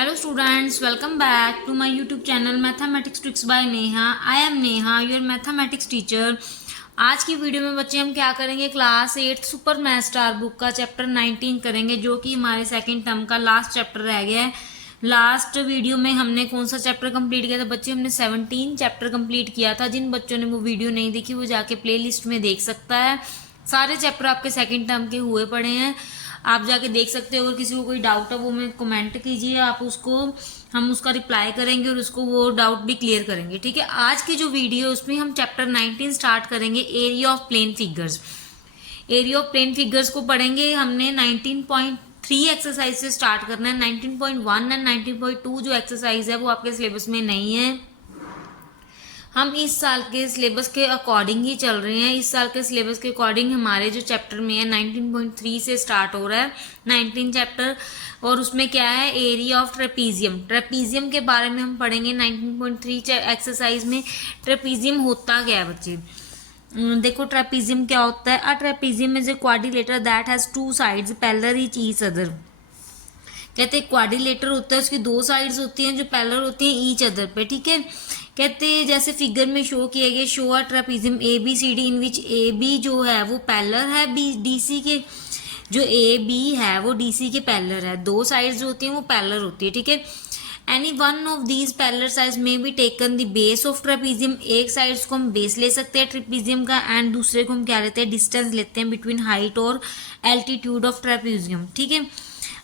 Hello students, welcome back to my YouTube channel Mathematics Tricks by Neha. I am Neha, your mathematics teacher. आज की video में बच्चे हम क्या करेंगे, class 8 super math star book का चैप्टर 19 करेंगे, जो कि हमारे सेकंड टर्म का लास्ट चैप्टर रह गया है। लास्ट वीडियो में हमने कौन सा चैप्टर कंप्लीट किया था बच्चे? हमने 17 चैप्टर कंप्लीट किया था। जिन बच्चों ने वो वीडियो नहीं देखी वो जाके प्ले लिस्ट में देख सकता है। सारे चैप्टर आपके सेकंड टर्म के हुए पड़े हैं, आप जाके देख सकते हो। अगर किसी को कोई डाउट है वो में कमेंट कीजिए, आप उसको हम उसका रिप्लाई करेंगे और उसको वो डाउट भी क्लियर करेंगे। ठीक है, आज की जो वीडियो है उसमें हम चैप्टर 19 स्टार्ट करेंगे, area of plane figures. Area of plane figures को पढ़ेंगे हमने 19.3 एक्सरसाइज से स्टार्ट करना है। 19.1 एंड 19.2 जो एक्सरसाइज है वो आपके सिलेबस में नहीं है। हम इस साल के सिलेबस के अकॉर्डिंग ही चल रहे हैं। इस साल के सिलेबस के अकॉर्डिंग हमारे जो चैप्टर में है 19.3 से स्टार्ट हो रहा है 19 चैप्टर, और उसमें क्या है, एरिया ऑफ ट्रेपीजियम। ट्रेपीजियम के बारे में हम पढ़ेंगे 19.3 एक्सरसाइज में। ट्रेपीजियम होता क्या है बच्चे? देखो, ट्रेपीजियम क्या होता है? अ trapezium is a quadrilateral that has two sides parallel each other. कहते हैं क्वाड्रिलेटर होता है, उसकी दो साइड्स होती हैं जो पैरेलल होती हैं ईच अदर पे। ठीक है, कहते हैं जैसे फिगर में शो किया गया, show a trapezium A B C D in which A B जो है वो पैरेलल है बी डी सी के। जो ए बी है वो डी सी के पैरेलल है, दो साइड्स जो होती हैं वो पैरेलल होती है। ठीक है, any one of these parallel sides में be taken the base of trapezium. एक साइड्स को हम बेस ले सकते हैं ट्रेपीजियम का, एंड दूसरे को हम क्या लेते हैं, डिस्टेंस लेते हैं बिटवीन हाइट और एल्टीट्यूड ऑफ ट्रेपीजियम। ठीक है,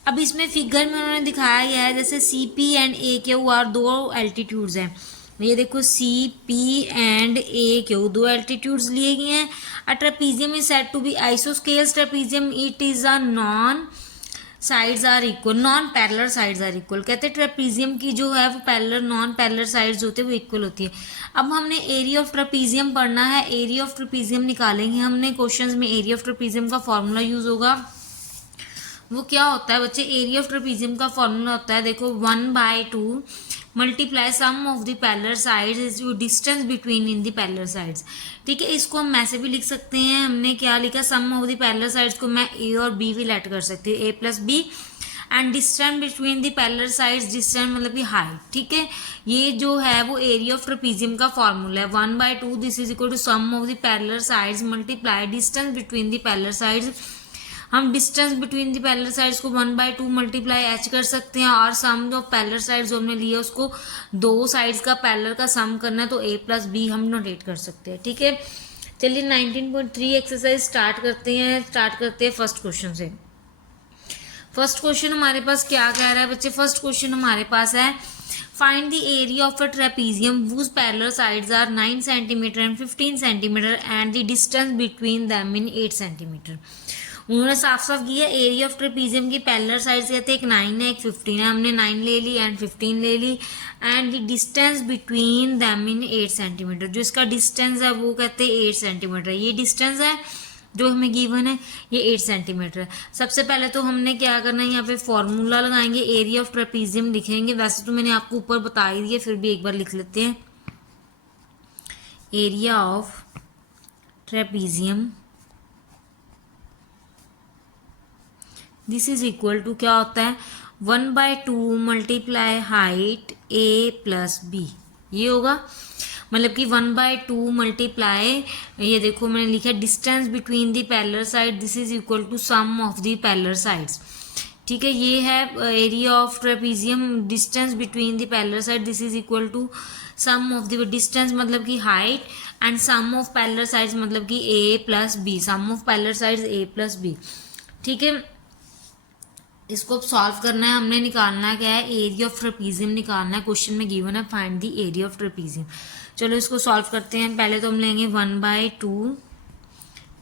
अब इसमें फिगर में उन्होंने दिखाया गया है जैसे C P and A Q R दो एल्टीट्यूड्स हैं। ये देखो, C P and A Q दो एल्टीट्यूड्स लिए गए हैं। A trapezium is said to be isosceles trapezium, it is a non sides are equal, non parallel sides are equal. कहते हैं ट्रेपीजियम की जो है वो पैरेलल नॉन पैरेलल साइड्स होते हैं वो इक्वल होती है। अब हमने एरिया ऑफ ट्रेपीजियम पढ़ना है, एरिया ऑफ ट्रेपीजियम निकालेंगे हमने। क्वेश्चंस में एरिया ऑफ ट्रेपीजियम का फॉर्मूला यूज होगा। वो क्या होता है बच्चे? एरिया ऑफ ट्रेपीजियम का फॉर्मूला होता है, देखो, 1/2 multiply sum of the parallel sides is जो distance between in the parallel sides. ठीक है, इसको हम ऐसे भी लिख सकते हैं। हमने क्या लिखा, सम ऑफ द पैरेलल साइड्स को मैं ए और बी भी लेट कर सकती हूँ, A plus B, and distance between the parallel sides, distance मतलब कि हाइट। ठीक है, ये जो है वो एरिया ऑफ ट्रेपीजियम का फॉर्मूला है। 1/2 this is equal to sum of the parallel sides multiply distance between the parallel sides. हम distance between the parallel sides को 1/2 मल्टीप्लाई एच कर सकते हैं, और सम जो पैरेलल साइड्स जो हमने लिया उसको दो साइड्स का पैरेलल का सम करना है, तो ए प्लस बी हम नोटेट कर सकते हैं। ठीक है, चलिए 19.3 एक्सरसाइज स्टार्ट करते हैं फर्स्ट क्वेश्चन से। फर्स्ट क्वेश्चन हमारे पास क्या कह रहा है बच्चे? फर्स्ट क्वेश्चन हमारे पास है, find the area of a trapezium whose parallel sides are 9 centimetre and 15 centimetre and the distance between them in 8 centimetre. उन्होंने साफ साफ किया, एरिया ऑफ ट्रेपीजियम की पैरेलल साइड्स कहते हैं, एक 9 है एक 15 है। हमने 9 ले ली एंड 15 ले ली, and the distance between them in 8 centimetre. जो इसका डिस्टेंस है वो कहते हैं 8 सेंटीमीटर। ये डिस्टेंस है जो हमें गिवन है, ये 8 सेंटीमीटर है। सबसे पहले तो हमने क्या करना है, यहाँ पे फॉर्मूला लगाएंगे, एरिया ऑफ ट्रेपीजियम लिखेंगे। वैसे तो मैंने आपको ऊपर बता ही दिया, फिर भी एक बार लिख लेते हैं। Area of trapezium this is equal to क्या होता है, 1/2 multiply height A plus B. ये होगा, मतलब कि 1/2 मल्टीप्लाई, ये देखो मैंने लिखा distance between the parallel side, this is equal to sum of the parallel sides. ठीक है, ये है area of trapezium, distance between the parallel side, this is equal to sum of the distance मतलब कि height, and sum of parallel sides मतलब कि A plus B, sum of parallel sides A plus B. ठीक है, इसको solve करना है, हमने निकालना क्या है, एरिया ऑफ ट्रेपीजियम निकालना है। क्वेश्चन में गिवन है find the area of trapezium. चलो इसको सॉल्व करते हैं। पहले तो हम लेंगे 1/2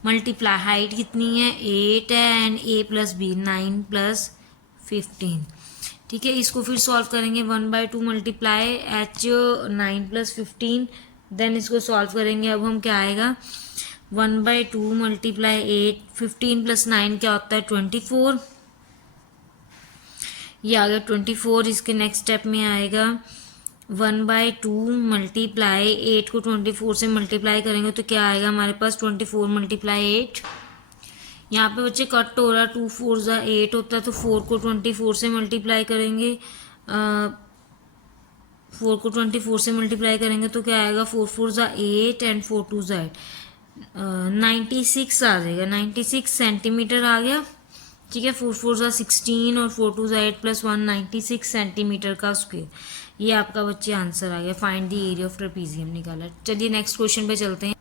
मल्टीप्लाई, हाइट कितनी है 8 है, and A plus B 9 plus 15। ठीक है, इसको फिर सॉल्व करेंगे, 1/2 मल्टीप्लाई एच 9 प्लस 15, देन इसको सॉल्व करेंगे। अब हम क्या आएगा, 1/2 मल्टीप्लाई 8, 15 प्लस 9 क्या होता है 24, ये आ गया 24। इसके नेक्स्ट स्टेप में आएगा 1/2 मल्टीप्लाई 8 को 24 से मल्टीप्लाई करेंगे तो क्या आएगा हमारे पास, 24 मल्टीप्लाई 8। यहाँ पे बच्चे कट हो रहा है, 2 4 8 होता है, तो 4 को 24 से मल्टीप्लाई करेंगे, 4 को 24 से मल्टीप्लाई करेंगे तो क्या आएगा, 4 4 ज़ा 8 एंड 4 2 ज़ा 8, 96 आ जाएगा, 96 सेंटीमीटर आ गया। ठीक है, 4 4 ज़ा 16 और 4 2 ज़ा 8 प्लस 1, 96 सेंटीमीटर का स्क्वायर। ये आपका बच्चे आंसर आ गया, find the area of trapezium निकाला। चलिए नेक्स्ट क्वेश्चन पे चलते हैं।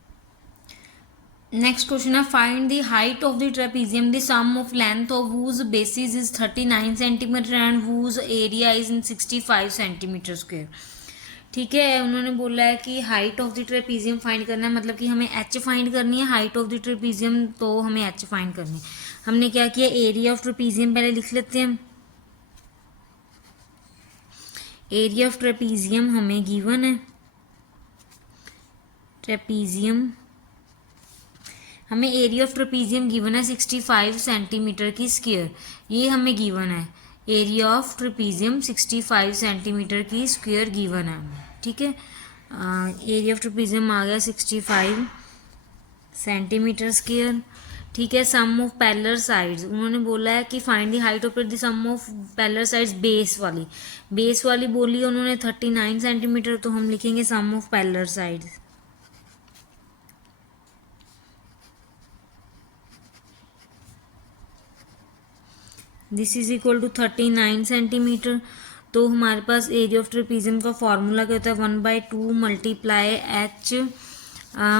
नेक्स्ट क्वेश्चन है, find the height of the trapezium, the sum of length of whose basis is 39 centimetre and whose area is in 65 centimetre square. ठीक है, उन्होंने बोला है कि height of the trapezium find करना है, मतलब कि हमें एच फाइंड करनी है। हाइट ऑफ द ट्रेपीजियम तो हमें एच फाइंड करनी है। हमने क्या किया, एरिया ऑफ ट्रेपीजियम पहले लिख लेते हैं। एरिया ऑफ ट्रेपीजियम हमें गिवन है, ट्रेपीजियम हमें एरिया ऑफ ट्रेपीजियम गिवन है 65 सेंटीमीटर की स्क्वायर, ये हमें गिवन है। एरिया ऑफ ट्रेपीजियम 65 सेंटीमीटर की स्क्वायर गिवन है हमें। ठीक है, एरिया ऑफ ट्रेपीजियम आ गया 65 सेंटीमीटर स्क्वायर। ठीक है, सम ऑफ पैरेलल साइड्स, उन्होंने बोला है कि find the height of the sum of parallel sides, base वाली बोली है उन्होंने 39 सेंटीमीटर, तो हम लिखेंगे sum of parallel sides. This is equal to 39 centimetre. तो हमारे पास एरिया ऑफ ट्रेपीजियम का फॉर्मूला क्या होता है, 1/2 multiply H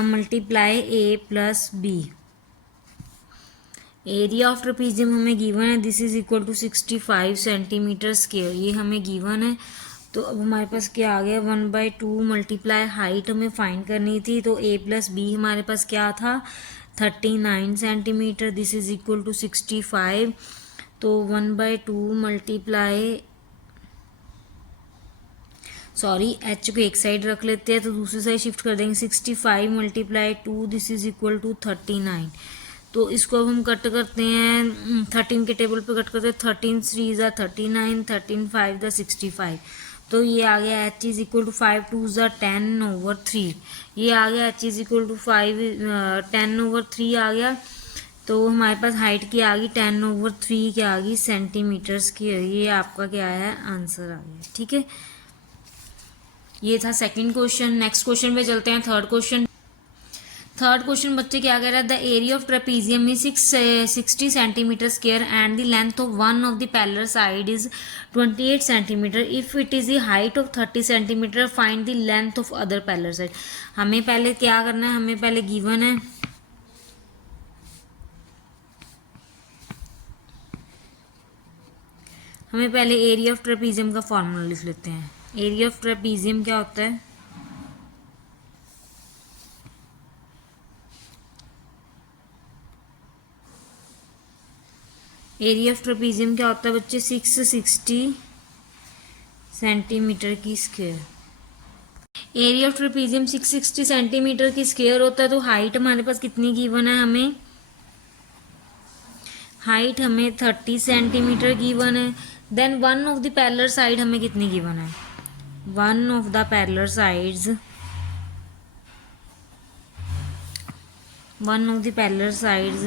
multiply A plus B. Area of trapezium हमें गिवन है, this is equal to 65 centimetre square, ये हमें गिवन है। तो अब हमारे पास क्या आ गया, 1/2 मल्टीप्लाई हाइट हमें फाइंड करनी थी, तो ए प्लस बी हमारे पास क्या था, 39 centimetre, this is equal to 65। तो 1/2 मल्टीप्लाई, सॉरी एच को एक साइड रख लेते हैं तो दूसरी साइड शिफ्ट कर देंगे, 65 multiply 2, this is equal to 39। तो इसको अब हम कट करते हैं, 13 के टेबल पे कट करते हैं, 13 3 ज़ा 39, 13 5 ज़ा 65। तो ये आ गया एच इज इक्वल टू 5 2 ज़ा 10/3, ये आ गया एच इज इक्वल टू 10/3 आ गया। तो हमारे पास हाइट की आ गई 10/3 क्या आ गई, सेंटीमीटर्स की। ये आपका क्या है, आंसर आ गया। ठीक है, ये था सेकंड क्वेश्चन। नेक्स्ट क्वेश्चन पे चलते हैं, थर्ड क्वेश्चन बच्चे क्या कह रहा है, the area of trapezium is 60 centimetre square and the length of one of the parallel side is 28 centimetre. If it is the height of 30 centimetre find the length of other parallel side. हमें पहले क्या करना है, हमें पहले given है, हमें पहले एरिया ऑफ ट्रेपीजियम का फॉर्मूला लिख लेते हैं। एरिया ऑफ ट्रेपीजियम क्या होता है, एरिया ऑफ ट्रेपीजियम क्या होता है बच्चे, 660 सेंटीमीटर की square. Area of trapezium 660 centimetre की स्क्वायर होता है। तो हाइट हमारे पास कितनी गिवन है, हमें हाइट हमें 30 सेंटीमीटर गिवन है। Then one of the parallel side हमें कितनी गिवन है, one of the parallel sides, one of the parallel sides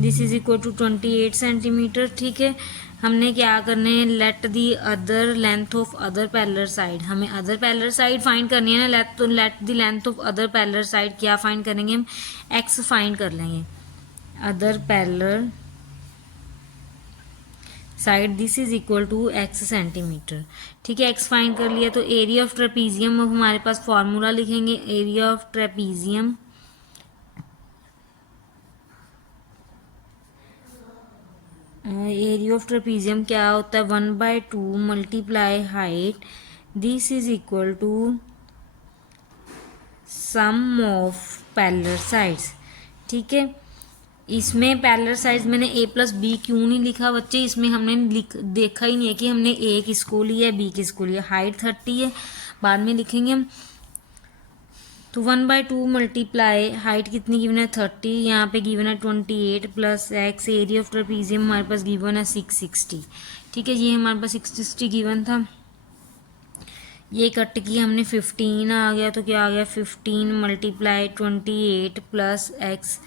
this is equal to 28 centimetre. ठीक है, हमने क्या करना है, let the other length of other parallel side, हमें अदर पैरेलल साइड फाइंड करनी है ना, तो let the length of other parallel side क्या फाइंड करेंगे हम, एक्स फाइंड कर लेंगे, other parallel side this is equal to X centimetre. ठीक है, एक्स फाइंड कर लिया। तो एरिया ऑफ ट्रेपीजियम, अब हमारे पास फॉर्मूला लिखेंगे, area of trapezium area of trapezium क्या होता है, 1/2 multiply height, this is equal to sum of parallel sides. ठीक है, इसमें पैरेलल साइड्स मैंने ए प्लस बी क्यों नहीं लिखा बच्चे, इसमें हमने देखा ही नहीं है कि हमने ए किसको लिया बी किसको लिया। हाइट 30 है, बाद में लिखेंगे हम। तो 1/2 मल्टीप्लाई हाइट कितनी गिवन है, 30, यहाँ पे गिवन है 28 plus x, area of trapezium हमारे पास गिवन है 660। ठीक है, ये हमारे पास 660 गिवन था, ये कट किया हमने 15 आ गया, तो क्या आ गया 15 multiply 28 plus X,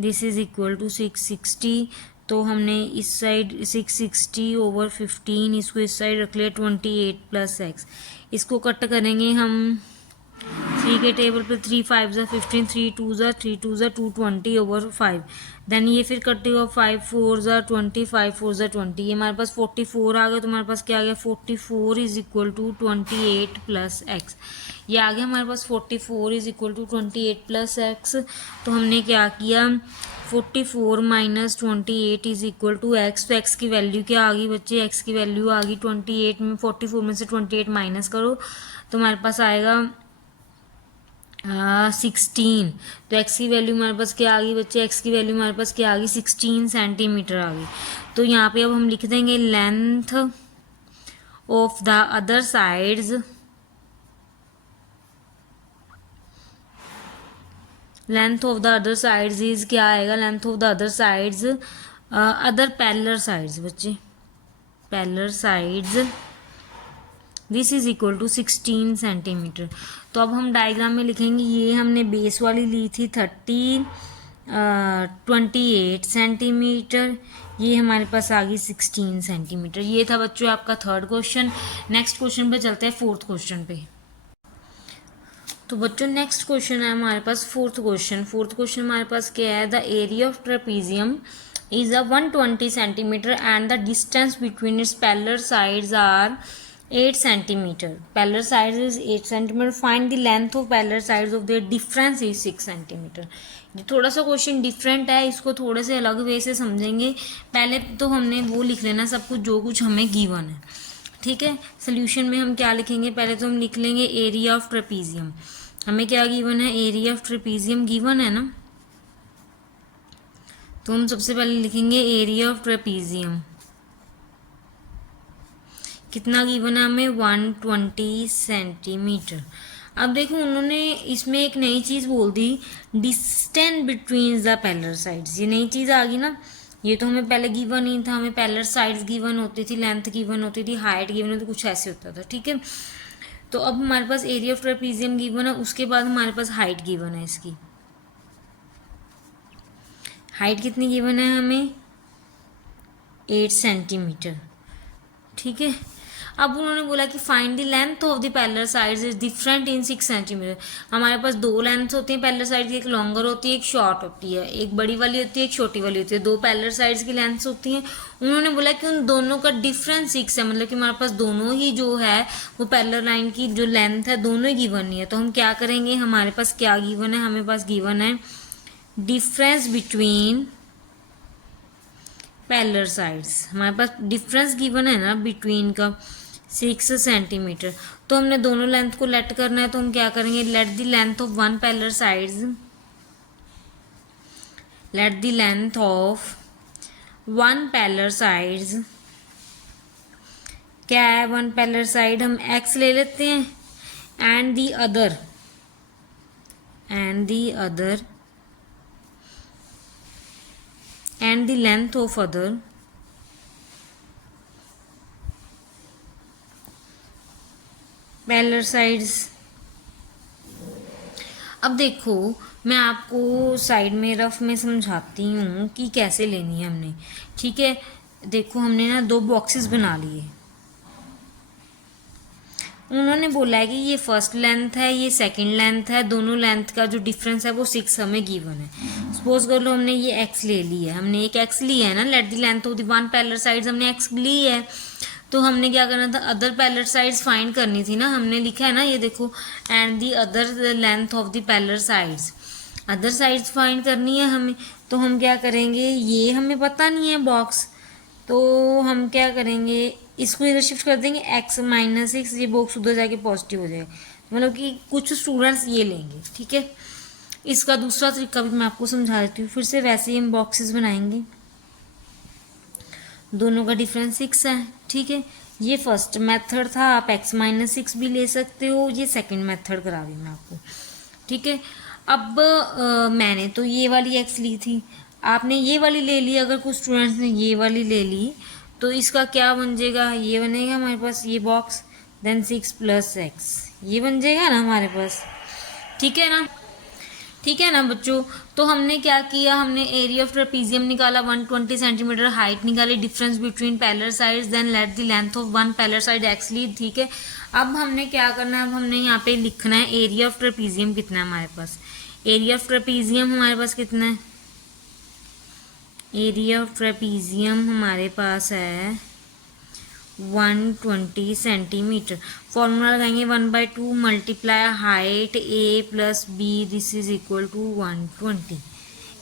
this is equal to 660। तो हमने इस साइड 660/15, इसको इस साइड रख लिया 28 + x। इसको कट करेंगे हम 3 के टेबल पे, 3 5 ज़ा 15, 3 2 ज़ा 3 2 ज़ा 220/5। देन ये फिर कटेगा 5 4 ज़ा 20, 5 4 ज़ा 20। ये हमारे पास 44 आ गया। तो हमारे पास क्या आ गया, 44 = 28 + x। ये आ गया हमारे पास 44 = 28 + x। तो हमने क्या किया, 44 - 28 = x। तो x की वैल्यू क्या आ गई बच्चे, x की वैल्यू आ गई 28 में, 44 में से 28 माइनस करो तो हमारे पास आएगा 16। तो x की वैल्यू हमारे पास क्या आ गई बच्चे, x की वैल्यू हमारे पास क्या आ गई, 16 सेंटीमीटर आ गई। तो यहाँ पे अब हम लिख देंगे length of the other sides, length of the other sides is क्या आएगा, length of the other sides, other parallel sides बच्चे, parallel sides, this is equal to 16 centimetre. तो अब हम डायग्राम में लिखेंगे, ये हमने बेस वाली ली थी 28 सेंटीमीटर, ये हमारे पास आ गई 16 सेंटीमीटर। ये था बच्चों आपका थर्ड क्वेश्चन। नेक्स्ट क्वेश्चन पे चलते हैं, फोर्थ क्वेश्चन पे। तो बच्चों नेक्स्ट क्वेश्चन है हमारे पास फोर्थ क्वेश्चन। फोर्थ क्वेश्चन हमारे पास क्या है, the area of trapezium is 120 centimetre and the distance between its parallel sides are 8 centimetre. Parallel sides is 8 centimetre. Find the length of parallel sides of their difference is 6 centimetre. ये थोड़ा सा question different है, इसको थोड़े से अलग वे से समझेंगे। पहले तो हमने वो लिख लेना सब कुछ जो कुछ हमें गिवन है, ठीक है। सोल्यूशन में हम क्या लिखेंगे, पहले तो हम लिख लेंगे एरिया ऑफ ट्रेपीजियम। हमें क्या गिवन है, एरिया ऑफ ट्रेपीजियम गिवन है ना। तो हम सबसे पहले लिखेंगे एरिया ऑफ ट्रेपीजियम, कितना गिवन है हमें, 120 सेंटीमीटर। अब देखो उन्होंने इसमें एक नई चीज़ बोल दी, distance between the parallel sides. ये नई चीज़ आ गई ना, ये तो हमें पहले गिवन नहीं था। हमें पैरेलल साइड्स गिवन होती थी, लेंथ गिवन होती थी, हाइट गिवन होती थी, कुछ ऐसे होता था, ठीक है। तो अब हमारे पास एरिया ऑफ ट्रेपीजियम गिवन है, उसके बाद हमारे पास हाइट गिवन है। इसकी हाइट कितनी गिवन है हमें, 8 सेंटीमीटर, ठीक है। अब उन्होंने बोला कि find the length of the parallel sides is different in 6 centimetre. हमारे पास दो लेंथ होती हैं पैरेलल साइड की, एक लॉन्गर होती है, एक शॉर्ट होती है, एक बड़ी वाली होती है, एक छोटी वाली होती है। दो पैरेलल साइड्स की लेंथ्स होती हैं। उन्होंने बोला कि उन दोनों का डिफरेंस 6 है, मतलब कि हमारे पास दोनों ही जो है वो पैरेलल लाइन की जो लेंथ है दोनों ही गिवन नहीं है। तो हम क्या करेंगे, हमारे पास क्या गिवन है, हमें पास गिवन है डिफरेंस बिटवीन पैरेलल साइड्स। हमारे पास डिफरेंस गिवन है ना बिटवीन का 6 सेंटीमीटर। तो हमने दोनों लेंथ को लेट करना है। तो हम क्या करेंगे, late the length of one parallel sides, late the length of one parallel sides, क्या है वन पैरेलल साइड, हम x ले लेते हैं, and the other, and the other, and the length of other, parallel sides. अब देखो मैं आपको साइड में रफ में समझाती हूँ कि कैसे लेनी है हमने, ठीक है। देखो हमने ना दो बॉक्सेस बना लिए। उन्होंने बोला है कि ये फर्स्ट लेंथ है, ये सेकंड लेंथ है, दोनों लेंथ का जो डिफरेंस है वो 6 हमें गिवन है। सपोज कर लो हमने ये x ले ली है, हमने एक x ली है ना, late the length of the one parallel sides हमने x ली है। तो हमने क्या करना था, अदर पैरेलल साइड्स फाइंड करनी थी ना। हमने लिखा है ना, ये देखो, and the other length of the parallel sides, other sides find करनी है हमें। तो हम क्या करेंगे, ये हमें पता नहीं है बॉक्स, तो हम क्या करेंगे, इसको इधर शिफ्ट कर देंगे, x - 6, ये बॉक्स उधर जाके पॉजिटिव हो जाएगा। मतलब कि कुछ स्टूडेंट्स ये लेंगे, ठीक है। इसका दूसरा तरीका भी मैं आपको समझा देती हूँ। फिर से वैसे ही हम बॉक्सेस बनाएंगे, दोनों का डिफरेंस 6 है, ठीक है। ये फर्स्ट मेथड था, आप x - 6 भी ले सकते हो, ये सेकंड मेथड करा दी मैं आपको, ठीक है। अब मैंने तो ये वाली x ली थी, आपने ये वाली ले ली। अगर कुछ स्टूडेंट्स ने ये वाली ले ली तो इसका क्या बन जाएगा, ये बनेगा हमारे पास ये बॉक्स, देन 6 + x, ये बन जाएगा ना हमारे पास, ठीक है ना। ठीक है ना बच्चों। तो हमने क्या किया, हमने एरिया ऑफ ट्रेपीजियम निकाला, 120 सेंटीमीटर हाइट निकाली, difference between parallel sides, then let the length of one parallel side x ली। ठीक है, अब हमने क्या करना है, अब हमने यहाँ पे लिखना है एरिया ऑफ ट्रेपीजियम कितना है हमारे पास। एरिया ऑफ ट्रेपीजियम हमारे पास कितना है, एरिया ऑफ ट्रेपीजियम हमारे पास है 120 सेंटीमीटर। फॉर्मूला लगाएंगे 1/2 multiply height a plus B, this is equal to 120।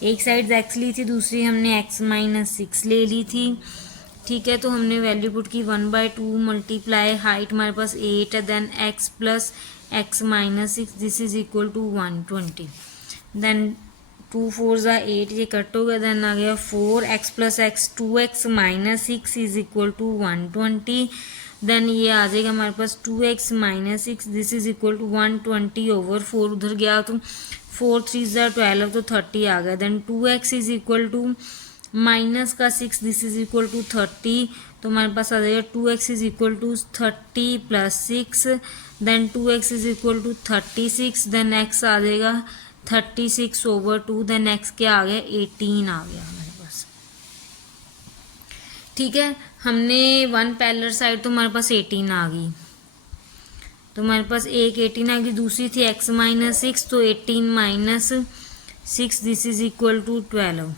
एक साइड x ली थी, दूसरी हमने x माइनस 6 ले ली थी। ठीक है, तो हमने वैल्यू पुट की 1/2 मल्टीप्लाई हाइट हमारे पास 8 है, then x plus x minus 6, this is equal to 120। Then 2 4 ज़ा 8, ये कट हो गया, देन आ गया 4x plus x 2x minus 6 is equal to 120। Then ये आ जाएगा हमारे पास 2x minus 6, this is equal to 120 over 4, उधर गया तो 4 3 ज़ा 12, तो 30 आ गया। Then 2x is equal to minus का 6, दिस इज इक्वल टू 30, तो हमारे पास आ जाएगा 2x is equal to 30 plus 6, then 2x is equal to 36, then x आ जाएगा 36 ओवर 2, देन x क्या आ गया 18 आ गया हमारे पास। ठीक है, हमने वन पैरेलल साइड तो हमारे पास 18 आ गई, तो हमारे पास एक 18 आ गई, दूसरी थी x माइनस 6, तो 18 minus 6, this is equal to 12,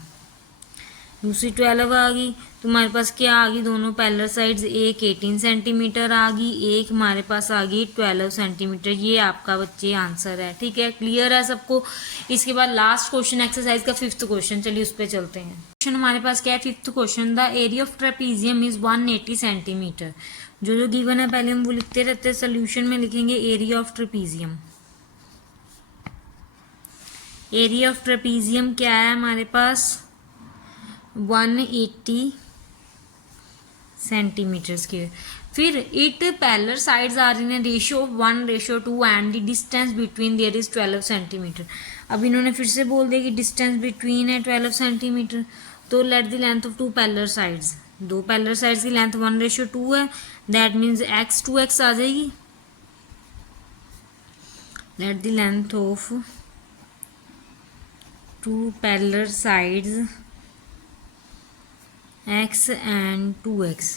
दूसरी 12 आ गई, तो हमारे पास क्या आ गई, दोनों पैरेलल साइड्स, एक 18 सेंटीमीटर आ गई, एक हमारे पास आ गई 12 सेंटीमीटर। ये आपका बच्चे आंसर है। ठीक है, क्लियर है सबको। इसके बाद लास्ट क्वेश्चन एक्सरसाइज का 5th क्वेश्चन, चलिए उस पर चलते हैं। क्वेश्चन हमारे पास क्या है, 5th question, the area of trapezium is 180 centimetre. जो जो गिवन है पहले हम वो लिखते रहते हैं, सोल्यूशन में लिखेंगे area of trapezium. Area of trapezium क्या है हमारे पास 180 सेंटीमीटर स्क्वायर। फिर it parallel sides are in a ratio of 1:2 and the distance between their is 12 centimetre. अब इन्होंने फिर से बोल दिया कि डिस्टेंस बिटवीन है 12 सेंटीमीटर, तो let the length of two parallel sides, दो पैरेलल साइड्स की लेंथ 1:2 है, दैट मीन्स x 2x आ जाएगी। Let the length of two parallel sides x and 2x।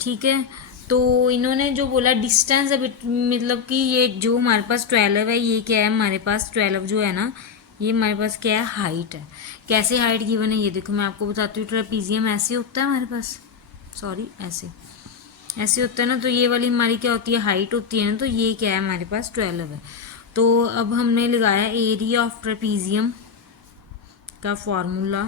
ठीक है, तो इन्होंने जो बोला डिस्टेंस है, मतलब कि ये जो हमारे पास 12 है, ये क्या है हमारे पास 12 जो है ना, ये हमारे पास क्या है हाइट है। कैसे हाइट गिवन है ये देखो, मैं आपको बताती हूँ। ट्रेपीजियम ऐसे होता है हमारे पास, सॉरी ऐसे होता है ना, तो ये वाली हमारी क्या होती है हाइट होती है ना, तो ये क्या है हमारे पास 12 है। तो अब हमने लगाया एरिया ऑफ ट्रेपीजियम का फॉर्मूला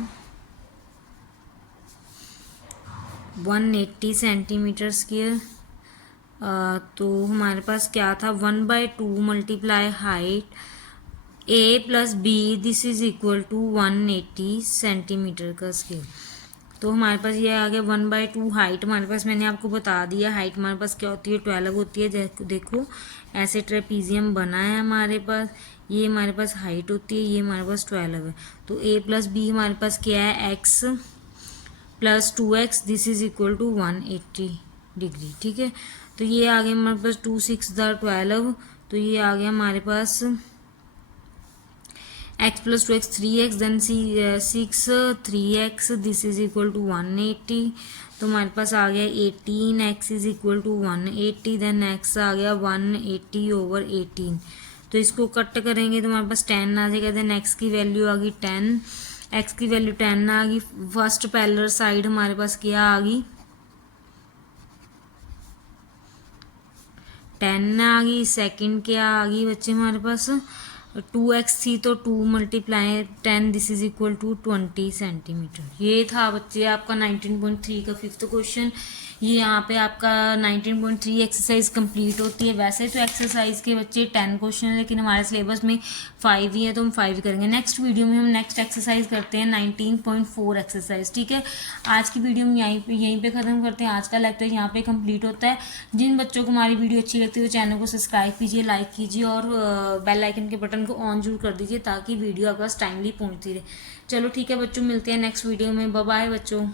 180 सेंटीमीटर स्क्वायर, तो हमारे पास क्या था 1/2 multiply height a plus B, this is equal to 180 centimetre का स्क्वायर। तो हमारे पास ये आ गया 1/2 हाइट हमारे पास, मैंने आपको बता दिया हाइट हमारे पास क्या होती है 12 होती है। देखो ऐसे ट्रेपीजियम बना है हमारे पास, ये हमारे पास हाइट होती है, ये हमारे पास 12 है, तो a प्लस बी हमारे पास क्या है x plus 2x, this is equal to 180 degree. ठीक है, तो ये आ गया हमारे पास 2 6 12, तो ये आ गया हमारे पास x plus 2x 3x, then 6 3x, this is equal to 180, तो हमारे पास आ गया 18x is equal to 180, then x आ गया 180 ओवर 18, तो इसको कट करेंगे तो हमारे पास 10 आ जाएगा, देन x की वैल्यू आ गई 10, x की वैल्यू 10 आ गई। फर्स्ट पैरेलल साइड हमारे पास क्या आ गई 10 आ गई, सेकंड क्या आ गई बच्चे हमारे पास 2x थी, तो 2 multiply 10, this is equal to 20 centimetre. ये था बच्चे आपका 19.3 का 5th क्वेश्चन। ये यहाँ पे आपका 19.3 एक्सरसाइज कंप्लीट होती है। वैसे तो एक्सरसाइज के बच्चे 10 क्वेश्चन है, लेकिन हमारे सिलेबस में 5 ही है, तो हम 5 करेंगे। नेक्स्ट वीडियो में हम नेक्स्ट एक्सरसाइज करते हैं 19.4 एक्सरसाइज। ठीक है, आज की वीडियो हम यहीं पे ख़त्म करते हैं। आज का लेक्चर यहाँ पे कंप्लीट होता है। जिन बच्चों को हमारी वीडियो अच्छी लगती है वो चैनल को सब्सक्राइब कीजिए, लाइक कीजिए और बेल आइकन के बटन को ऑन जरूर कर दीजिए, ताकि वीडियो आपके पास टाइमली पहुँचती रहे। चलो ठीक है बच्चों, मिलते हैं नेक्स्ट वीडियो में। बाय बाय बच्चों।